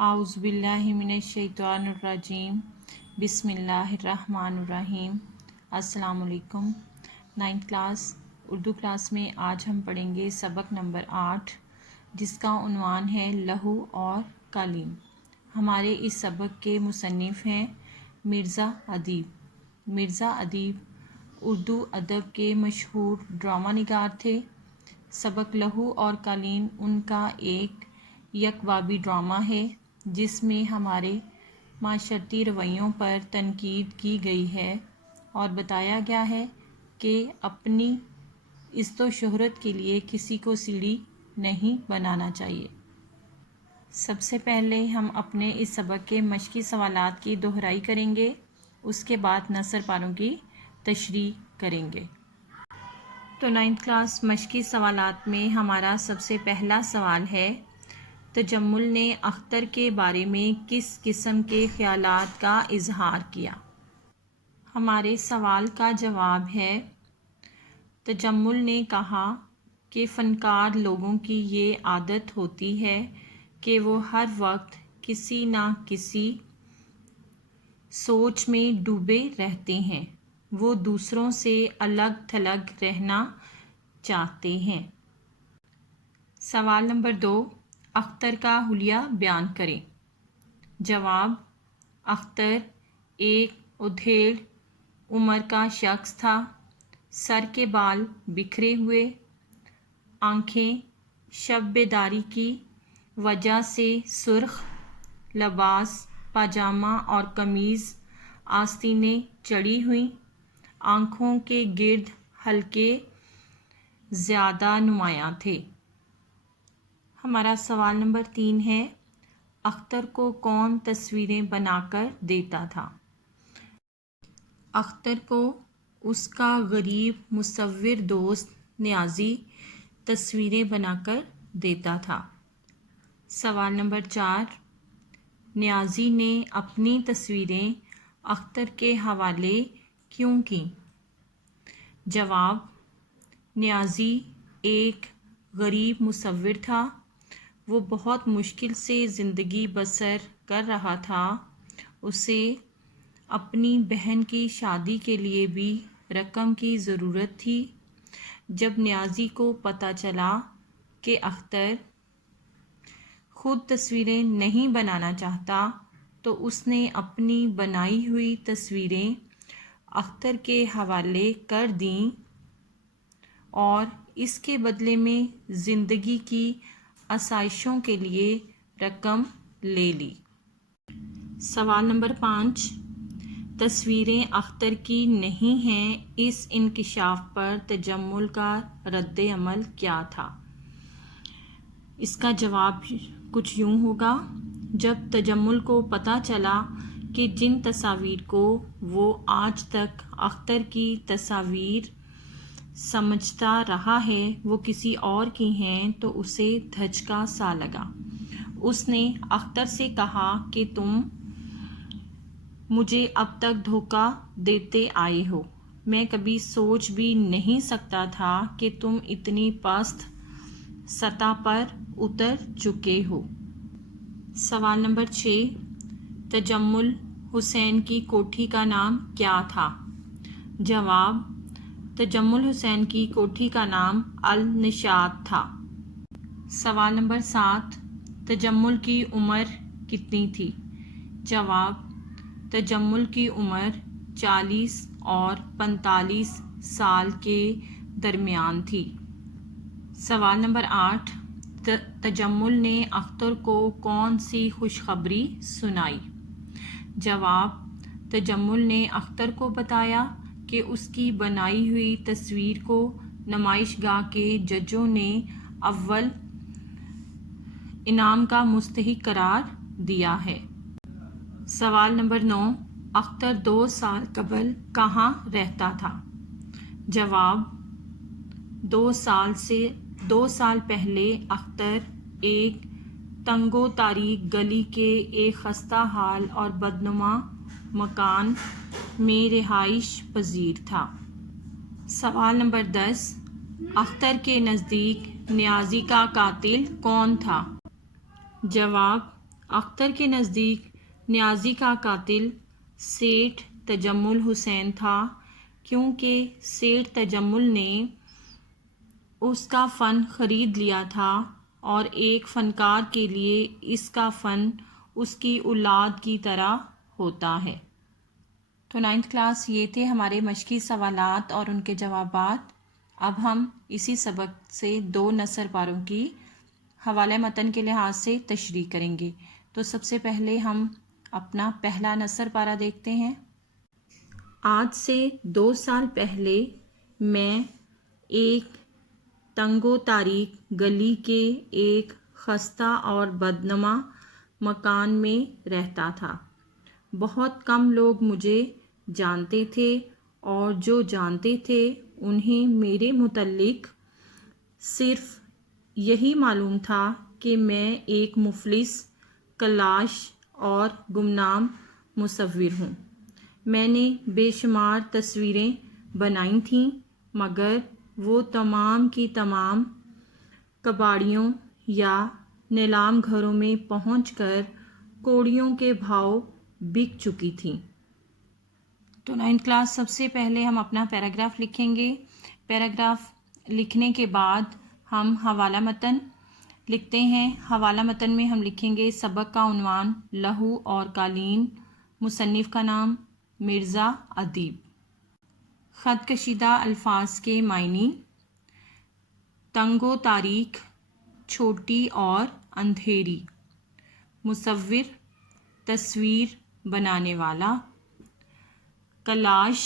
اعوذ باللہ من الشیطان الرجیم بسم اللہ الرحمن الرحیم۔ السلام علیکم۔ 9th کلاس اردو کلاس میں آج ہم پڑھیں گے سبق نمبر 8 جس کا عنوان ہے لہو اور قالین۔ ہمارے اس سبق کے مصنف ہیں مرزا ادیب۔ مرزا ادیب اردو ادب کے مشہور ڈرامہ نگار تھے۔ سبق لہو اور قالین ان کا ایک یکبابی ڈرامہ ہے جس میں ہمارے معاشرتی رویوں پر تنقید کی گئی ہے اور بتایا گیا ہے کہ اپنی عزت و شہرت کے لیے کسی کو سیڑھی نہیں بنانا چاہیے۔ سب سے پہلے ہم اپنے اس سبق کے مشقی سوالات کی دہرائی کریں گے، اس کے بعد نثر پاروں کی تشریح کریں گے۔ تو 9th کلاس مشقی سوالات میں ہمارا سب سے پہلا سوال ہے، تجمل نے اختر کے بارے میں کس قسم کے خیالات کا اظہار کیا؟ ہمارے سوال کا جواب ہے، تجمل نے کہا کہ فنکار لوگوں کی یہ عادت ہوتی ہے کہ وہ ہر وقت کسی نہ کسی سوچ میں ڈوبے رہتے ہیں، وہ دوسروں سے الگ تھلگ رہنا چاہتے ہیں۔ سوال نمبر 2، اختر کا حلیہ بیان کریں۔ جواب، اختر ایک ادھیڑ عمر کا شخص تھا، سر کے بال بکھرے ہوئے، آنکھیں شب بیداری کی وجہ سے سرخ، لباس پاجامہ اور قمیض آستینیں چڑھی ہوئی، آنکھوں کے گرد حلقے زیادہ نمایاں تھے۔ ہمارا سوال نمبر 3 ہے، اختر کو کون تصویریں بنا کر دیتا تھا؟ اختر کو اس کا غریب مصور دوست نیازی تصویریں بنا کر دیتا تھا۔ سوال نمبر 4، نیازی نے اپنی تصویریں اختر کے حوالے کیوں کیں؟ جواب، نیازی ایک غریب مصور تھا، وہ بہت مشکل سے زندگی بسر کر رہا تھا، اسے اپنی بہن کی شادی کے لیے بھی رقم کی ضرورت تھی۔ جب نیازی کو پتہ چلا کہ اختر خود تصویریں نہیں بنانا چاہتا تو اس نے اپنی بنائی ہوئی تصویریں اختر کے حوالے کر دیں اور اس کے بدلے میں زندگی کی آسائشوں کے لیے رقم لے لی۔ سوال نمبر 5، تصویریں اختر کی نہیں ہیں، اس انکشاف پر تجمل کا رد عمل کیا تھا؟ اس کا جواب کچھ یوں ہوگا، جب تجمل کو پتہ چلا کہ جن تصاویر کو وہ آج تک اختر کی تصاویر سمجھتا رہا ہے وہ کسی اور کی ہیں تو اسے دھچکا سا لگا۔ اس نے اختر سے کہا کہ تم مجھے اب تک دھوکہ دیتے آئے ہو، میں کبھی سوچ بھی نہیں سکتا تھا کہ تم اتنی پست سطح پر اتر چکے ہو۔ سوال نمبر 6، تجمل حسین کی کوٹھی کا نام کیا تھا؟ جواب، تجمل حسین کی کوٹھی کا نام النشاط تھا۔ سوال نمبر 7، تجمل کی عمر کتنی تھی؟ جواب، تجمل کی عمر 40 اور 45 سال کے درمیان تھی۔ سوال نمبر 8، تجمل نے اختر کو کون سی خوشخبری سنائی؟ جواب، تجمل نے اختر کو بتایا کہ اس کی بنائی ہوئی تصویر کو نمائش گاہ کے ججوں نے اول انعام کا مستحق قرار دیا ہے۔ سوال نمبر 9، اختر 2 سال قبل کہاں رہتا تھا؟ جواب، 2 سال پہلے اختر ایک تنگ و تاریک گلی کے ایک خستہ حال اور بدنما مکان میں رہائش پذیر تھا۔ سوال نمبر 10، اختر کے نزدیک نیازی کا قاتل کون تھا؟ جواب، اختر کے نزدیک نیازی کا قاتل سیٹھ تجمل حسین تھا، کیونکہ سیٹھ تجمل نے اس کا فن خرید لیا تھا اور ایک فنکار کے لیے اس کا فن اس کی اولاد کی طرح ہوتا ہے۔ تو 9th کلاس یہ تھے ہمارے مشقی سوالات اور ان کے جوابات۔ اب ہم اسی سبق سے 2 نثر پاروں کی حوالہ متن کے لحاظ سے تشریح کریں گے۔ تو سب سے پہلے ہم اپنا پہلا نثر پارہ دیکھتے ہیں۔ آج سے 2 سال پہلے میں ایک تنگ و تاریک گلی کے ایک خستہ اور بدنما مکان میں رہتا تھا۔ بہت کم لوگ مجھے جانتے تھے اور جو جانتے تھے انہیں میرے متعلق صرف یہی معلوم تھا کہ میں ایک مفلس، کلاش اور گمنام مصور ہوں۔ میں نے بے شمار تصویریں بنائی تھیں، مگر وہ تمام کی تمام کباڑیوں یا نیلام گھروں میں پہنچ کر کوڑیوں کے بھاؤ بک چکی تھیں۔ تو 9th کلاس سب سے پہلے ہم اپنا پیراگراف لکھیں گے۔ پیراگراف لکھنے کے بعد ہم حوالہ متن لکھتے ہیں۔ حوالہ متن میں ہم لکھیں گے سبق کا عنوان لہو اور قالین، مصنف کا نام مرزا ادیب، خط کشیدہ الفاظ کے معنی، تنگ و تاریک، چھوٹی اور اندھیری، مصور، تصویر بنانے والا، کلاش،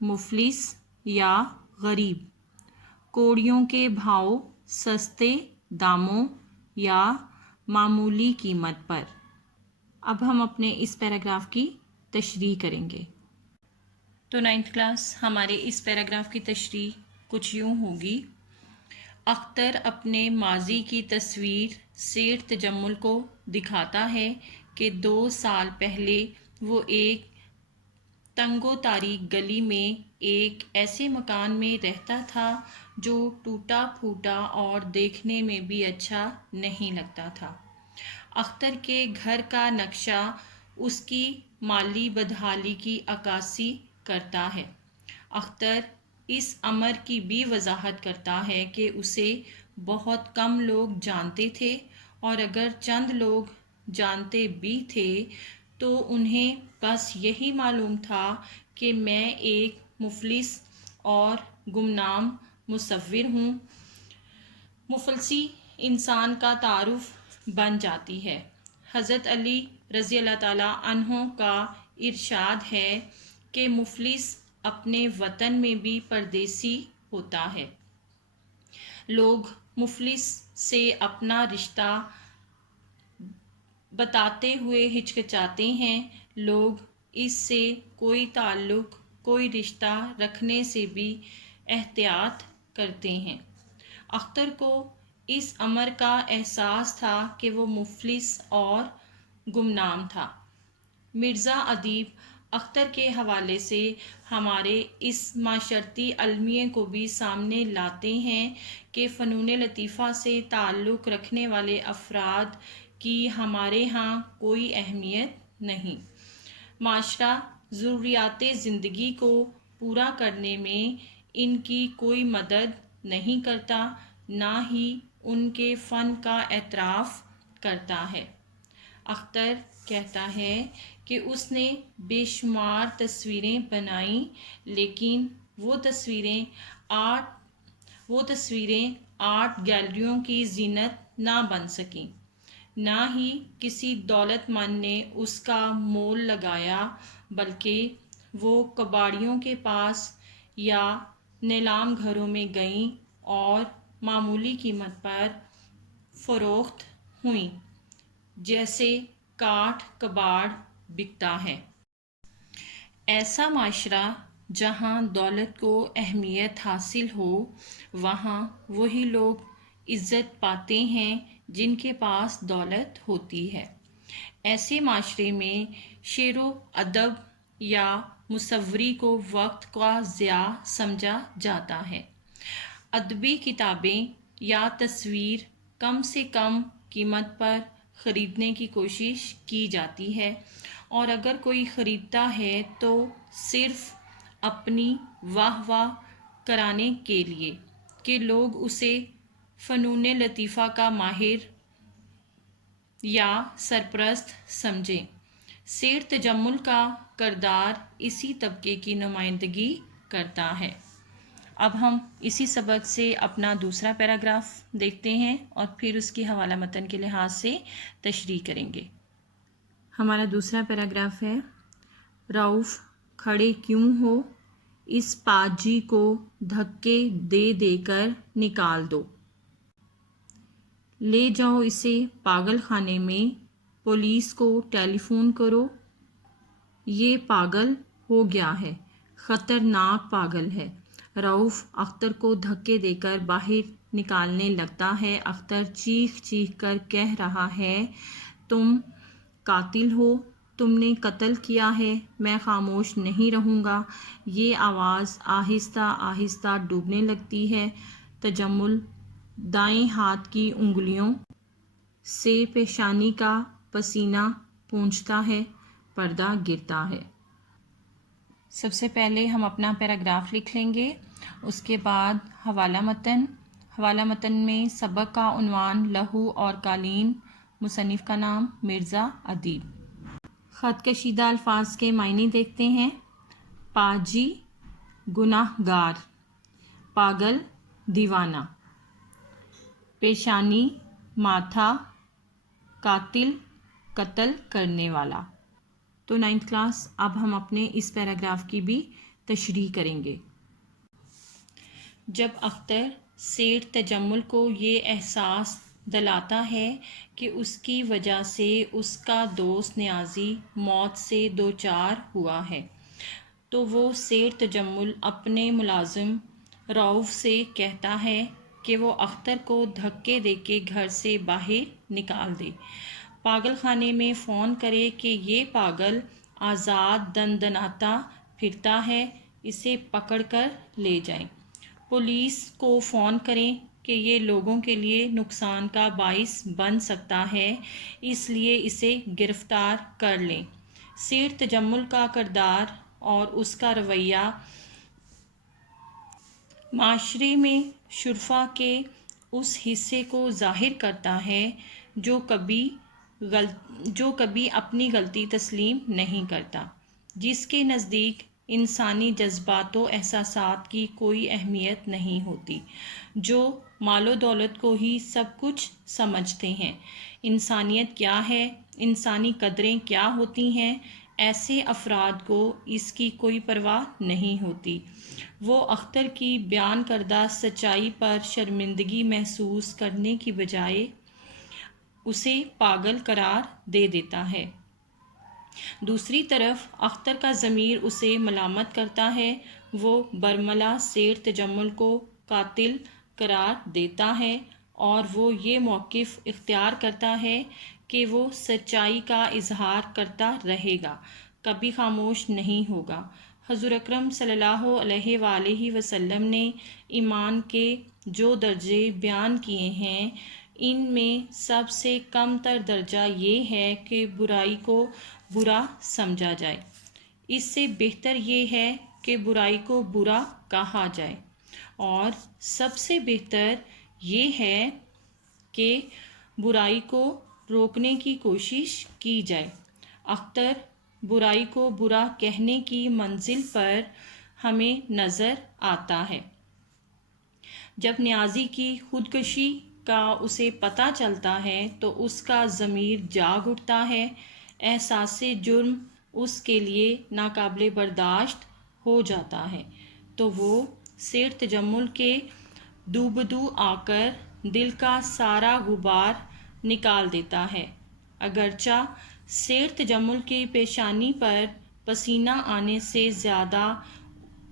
مفلس یا غریب، کوڑیوں کے بھاؤ، سستے داموں یا معمولی قیمت پر۔ اب ہم اپنے اس پیراگراف کی تشریح کریں گے۔ تو 9th کلاس ہمارے اس پیراگراف کی تشریح کچھ یوں ہوگی۔ اختر اپنے ماضی کی تصویر سیٹھ تجمل کو دکھاتا ہے کہ 2 سال پہلے وہ ایک تنگ و تاریک گلی میں ایک ایسے مکان میں رہتا تھا جو ٹوٹا پھوٹا اور دیکھنے میں بھی اچھا نہیں لگتا تھا۔ اختر کے گھر کا نقشہ اس کی مالی بدحالی کی عکاسی کرتا ہے۔ اختر اس امر کی بھی وضاحت کرتا ہے کہ اسے بہت کم لوگ جانتے تھے، اور اگر چند لوگ جانتے بھی تھے تو انہیں بس یہی معلوم تھا کہ میں ایک مفلس اور گمنام مصور ہوں۔ مفلسی انسان کا تعارف بن جاتی ہے۔ حضرت علی رضی اللہ تعالیٰ عنہ کا ارشاد ہے کہ مفلس اپنے وطن میں بھی پردیسی ہوتا ہے۔ لوگ مفلس سے اپنا رشتہ بتاتے ہوئے ہچکچاتے ہیں۔ لوگ اس سے کوئی تعلق، کوئی رشتہ رکھنے سے بھی احتیاط کرتے ہیں۔ اختر کو اس امر کا احساس تھا کہ وہ مفلس اور گمنام تھا۔ مرزا ادیب اختر کے حوالے سے ہمارے اس معاشرتی المیے کو بھی سامنے لاتے ہیں کہ فنون لطیفہ سے تعلق رکھنے والے افراد کی ہمارے ہاں کوئی اہمیت نہیں۔ معاشرہ ضروریات زندگی کو پورا کرنے میں ان کی کوئی مدد نہیں کرتا، نہ ہی ان کے فن کا اعتراف کرتا ہے۔ اختر کہتا ہے کہ اس نے بے شمار تصویریں بنائیں، لیکن وہ تصویریں آرٹ گیلریوں کی زینت نہ بن سکیں۔ نہ ہی کسی دولت مند نے اس کا مول لگایا، بلکہ وہ کباڑیوں کے پاس یا نیلام گھروں میں گئیں اور معمولی قیمت پر فروخت ہوئیں، جیسے کاٹھ کباڑ بکتا ہے۔ ایسا معاشرہ جہاں دولت کو اہمیت حاصل ہو، وہاں وہی لوگ عزت پاتے ہیں جن کے پاس دولت ہوتی ہے۔ ایسے معاشرے میں شعر و ادب یا مصوری کو وقت کا ضیاع سمجھا جاتا ہے۔ ادبی کتابیں یا تصویر کم سے کم قیمت پر خریدنے کی کوشش کی جاتی ہے، اور اگر کوئی خریدتا ہے تو صرف اپنی واہ واہ کرانے کے لیے کہ لوگ اسے فنون لطیفہ کا ماہر یا سرپرست سمجھیں۔ سیر تجمل کا کردار اسی طبقے کی نمائندگی کرتا ہے۔ اب ہم اسی سبق سے اپنا دوسرا پیراگراف دیکھتے ہیں اور پھر اس کی حوالہ متن کے لحاظ سے تشریح کریں گے۔ ہمارا دوسرا پیراگراف ہے، رؤف کھڑے کیوں ہو، اس پاجی کو دھکے دے دے کر نکال دو، لے جاؤ اسے پاگل خانے میں، پولیس کو ٹیلی فون کرو، یہ پاگل ہو گیا ہے، خطرناک پاگل ہے۔ رؤف اختر کو دھکے دے کر باہر نکالنے لگتا ہے۔ اختر چیخ چیخ کر کہہ رہا ہے، تم قاتل ہو، تم نے قتل کیا ہے، میں خاموش نہیں رہوں گا۔ یہ آواز آہستہ آہستہ ڈوبنے لگتی ہے۔ تجمل دائیں ہاتھ کی انگلیوں سے پیشانی کا پسینہ پونچھتا ہے، پردہ گرتا ہے۔ سب سے پہلے ہم اپنا پیراگراف لکھ لیں گے، اس کے بعد حوالہ متن۔ حوالہ متن میں سبق کا عنوان لہو اور قالین، مصنف کا نام مرزا ادیب۔ خط کشیدہ الفاظ کے معنی دیکھتے ہیں۔ پاجی گناہ گار، پاگل دیوانہ، پیشانی ماتھا، قاتل قتل کرنے والا۔ تو 9th کلاس، اب ہم اپنے اس پیراگراف کی بھی تشریح کریں گے۔ جب اختر سیر تجمل کو یہ احساس دلاتا ہے کہ اس کی وجہ سے اس کا دوست نیازی موت سے دوچار ہوا ہے، تو وہ سیر تجمل اپنے ملازم رؤف سے کہتا ہے کہ وہ اختر کو دھکے دے کے گھر سے باہر نکال دے، پاگل خانے میں فون کرے کہ یہ پاگل آزاد دندناتا پھرتا ہے، اسے پکڑ کر لے جائیں۔ پولیس کو فون کریں کہ یہ لوگوں کے لیے نقصان کا باعث بن سکتا ہے، اس لیے اسے گرفتار کر لیں۔ سیر تجمل کا کردار اور اس کا رویہ معاشرے میں شرفا کے اس حصے کو ظاہر کرتا ہے جو کبھی اپنی غلطی تسلیم نہیں کرتا، جس کے نزدیک انسانی جذبات و احساسات کی کوئی اہمیت نہیں ہوتی، جو مال و دولت کو ہی سب کچھ سمجھتے ہیں۔ انسانیت کیا ہے، انسانی قدریں کیا ہوتی ہیں، ایسے افراد کو اس کی کوئی پرواہ نہیں ہوتی۔ وہ اختر کی بیان کردہ سچائی پر شرمندگی محسوس کرنے کی بجائے اسے پاگل قرار دے دیتا ہے۔ دوسری طرف اختر کا ضمیر اسے ملامت کرتا ہے، وہ برملا سیر تجمل کو قاتل قرار دیتا ہے اور وہ یہ موقف اختیار کرتا ہے کہ وہ سچائی کا اظہار کرتا رہے گا، کبھی خاموش نہیں ہوگا۔ حضور اکرم صلی اللہ علیہ وآلہ وسلم نے ایمان کے جو درجے بیان کیے ہیں، ان میں سب سے کم تر درجہ یہ ہے کہ برائی کو برا سمجھا جائے، اس سے بہتر یہ ہے کہ برائی کو برا کہا جائے، اور سب سے بہتر یہ ہے کہ برائی کو روکنے کی کوشش کی جائے۔ اختر برائی کو برا کہنے کی منزل پر ہمیں نظر آتا ہے۔ جب نیازی کی خودکشی کا اسے پتہ چلتا ہے تو اس کا ضمیر جاگ اٹھتا ہے، احساس جرم اس کے لیے ناقابل برداشت ہو جاتا ہے، تو وہ سیر تجمل کے دو بدو آ کر دل کا سارا غبار نکال دیتا ہے۔ اگرچہ سیر تجمل کی پیشانی پر پسینہ آنے سے زیادہ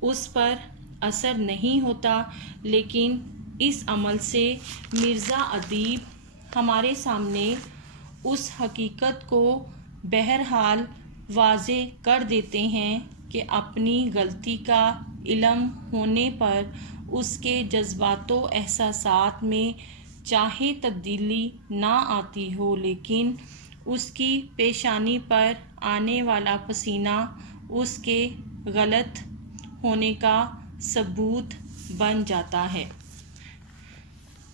اس پر اثر نہیں ہوتا، لیکن اس عمل سے مرزا ادیب ہمارے سامنے اس حقیقت کو بہرحال واضح کر دیتے ہیں کہ اپنی غلطی کا علم ہونے پر اس کے جذبات و احساسات میں چاہے تبدیلی نہ آتی ہو لیکن اس کی پیشانی پر آنے والا پسینہ اس کے غلط ہونے کا ثبوت بن جاتا ہے۔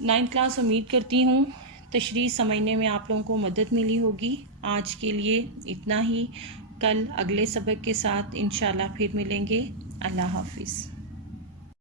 9th کلاس امید کرتی ہوں تشریح سمجھنے میں آپ لوگوں کو مدد ملی ہوگی۔ آج کے لیے اتنا ہی، کل اگلے سبق کے ساتھ انشاءاللہ پھر ملیں گے۔ اللہ حافظ۔